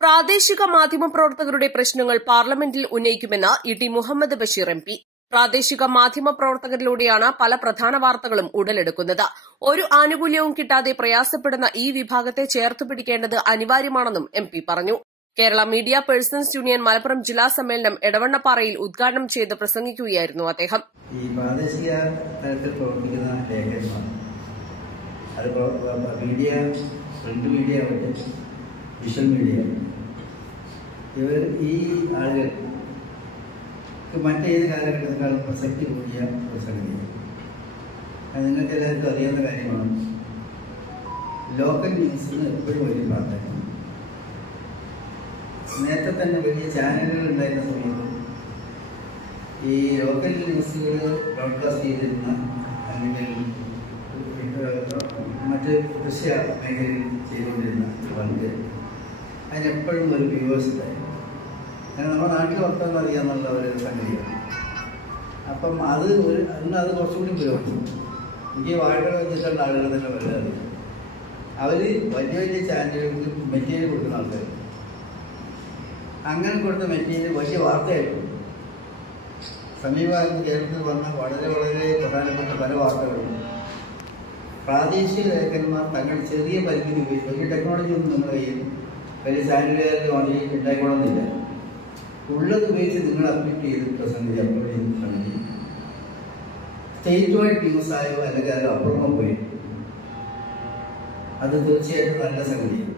പ്രാദേശിക മാധ്യമപ്രവർത്തകരുടെ പ്രശ്നങ്ങൾ പാർലമെന്റിൽ ഉന്നയിക്കുമെന്ന് E T Muhammad Basheer M P. പ്രാദേശിക മാധ്യമപ്രവർത്തകരിലൂടെയാണ് പല പ്രധാന വാർത്തകളും ഉടലെടുക്കുന്നത്. ഒരു ആനുകൂല്യവും കിട്ടാതെ പ്രയാസപ്പെടുന്ന ഈ വിഭാഗത്തെ ചേർത്തുപിടിക്കേണ്ടത് അനിവാര്യമാണെന്നും എം പി പറഞ്ഞു. Kerala media persons union Malappuram ജില്ലാ സമ്മേളനം എടവണ്ണപ്പാറയിൽ ഉദ്ഘാടനം ചെയ്ത് പ്രസംഗിക്കുകയായിരുന്നു അദ്ദേഹം. ഈ പ്രാദേശിക തലത്തിൽ പ്രവർത്തിക്കുന്ന ലേഖകന്മാർ media print media visual media ഇവർ ഈ ആളുകൾ മറ്റേത് കാലഘട്ടത്തിനേക്കാളും പ്രസക്തി കൂടിയ ഒരു സംഗതിയാണ്. അത് നിങ്ങൾക്ക് എല്ലാവർക്കും അറിയാവുന്ന കാര്യമാണ്. ലോക്കൽ ന്യൂസിന് എപ്പോഴും വലിയ പ്രാധാന്യം നേരത്തെ തന്നെ വലിയ ചാനലുകൾ ഉണ്ടായിരുന്ന സമയത്ത് ഈ ലോക്കൽ ന്യൂസുകൾ ബ്രോഡ്കാസ്റ്റ് ചെയ്തിരുന്ന അല്ലെങ്കിൽ മറ്റ് ദൃശ്യ മേഖലയിൽ ചെയ്തുകൊണ്ടിരുന്ന വർക്ക് അതിനെപ്പോഴും ഒരു വ്യൂവേഴ്സ് ഉണ്ടായിരുന്നു കാരണം നമ്മുടെ നാട്ടിൽ വർത്തമാനം അറിയാമെന്നുള്ള ഒരു സംഗതിയാണ്. അപ്പം അത് ഒരു അന്ന് അത് കുറച്ചുകൂടി പുരോഗമിച്ചു എനിക്ക് വാഴകൾ വെച്ചിട്ടുള്ള ആളുകൾ തന്നെ വളരെ അറിയാം. അവർ വലിയ വലിയ ചാനലുകൾക്ക് മെറ്റീരിയൽ കൊടുക്കുന്ന ആൾക്കാർ അങ്ങനെ കൊടുത്ത മെറ്റീരിയൽ വലിയ വാർത്തയായിട്ടു സമീപകാലത്ത് കേരളത്തിൽ വന്ന വളരെ വളരെ പ്രധാനപ്പെട്ട പല വാർത്തകളും. പ്രാദേശിക ലേഖകന്മാർ തങ്ങൾ ചെറിയ പരിമിതി ഉപയോഗിച്ച് വലിയ ടെക്നോളജി ഒന്നും നമ്മുടെ കയ്യിൽ വലിയ സാനിറ്റൈസർ വാങ്ങി ഉണ്ടായിക്കൊള്ളുന്നില്ല ഉള്ളത് ഉപയോഗിച്ച് നിങ്ങൾ അപ്ഡേറ്റ് ചെയ്ത് പ്രസംഗിച്ച് അപ്ലോഡ് ചെയ്ത് സംഗതി സ്റ്റേറ്റ് വൈഡ് ന്യൂസ് ആയോ അല്ലെങ്കിൽ അതിൽ അപ്പുറമോ പോയി. അത് തീർച്ചയായിട്ടും നല്ല സംഗതിയാണ്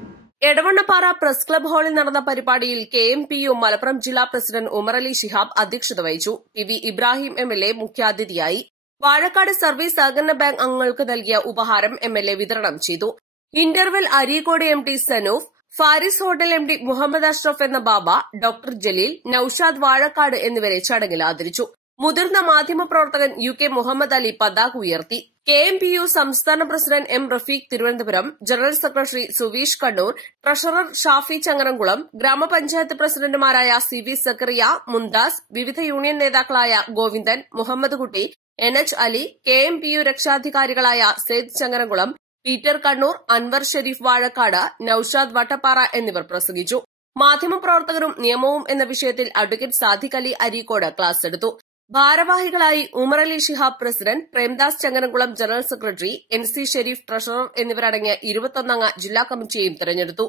എടവണ്ണപ്പാറ പ്രസ് ക്ലബ് ഹാളിൽ നടന്ന പരിപാടിയിൽ K M P U Malappuram ജില്ലാ പ്രസിഡന്റ് ഉമറലി ശിഹാബ് അധ്യക്ഷത വഹിച്ചു. P V Ibrahim M L A മുഖ്യാതിഥിയായി. വാഴക്കാട് സർവീസ് സഹകരണ ബാങ്ക് അംഗങ്ങൾക്ക് നൽകിയ ഉപഹാരം എം എൽ എ വിതരണം ചെയ്തു. Interval Areekode M T Sanoof Faris hotel M D Muhammad Ashraf എന്ന ബാബ ഡോക്ടർ ജലീൽ നൌഷാദ് വാഴക്കാട് എന്നിവരെ ചടങ്ങിൽ ആദരിച്ചു. മുതിർന്ന മാധ്യമപ്രവർത്തകൻ യു കെ മുഹമ്മദ് അലി പതാക ഉയർത്തി. കെ എം പി യു സംസ്ഥാന president M Rafeeq Thiruvananthapuram general secretary Suveesh Kannur treasurer Shafi Changaramkulam ഗ്രാമപഞ്ചായത്ത് പ്രസിഡന്റുമാരായ സി വി സക്കറിയ മുന്താസ് വിവിധ യൂണിയൻ നേതാക്കളായ Govindan Muhammad Kutty N H Ali K M P U രക്ഷാധികാരികളായ Syed Changaramkulam Peter Kannur Anwar Sharif Vazhakkad Noushad Vattappara എന്നിവർ പ്രസംഗിച്ചു. മാധ്യമപ്രവർത്തകരും നിയമവും എന്ന വിഷയത്തിൽ അഡ്വക്കേറ്റ് സാദിഖ് അലി അരീക്കോട് ക്ലാസ് എടുത്തു. ഭാരവാഹികളായി Umar Ali Shihab president Premdas Changanamkulam general secretary N C Sharif treasurer എന്നിവരടങ്ങിയ ഇരുപത്തൊന്നംഗ ജില്ലാ കമ്മിറ്റിയെയും തെരഞ്ഞെടുത്തു.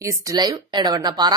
East live Edavannappara.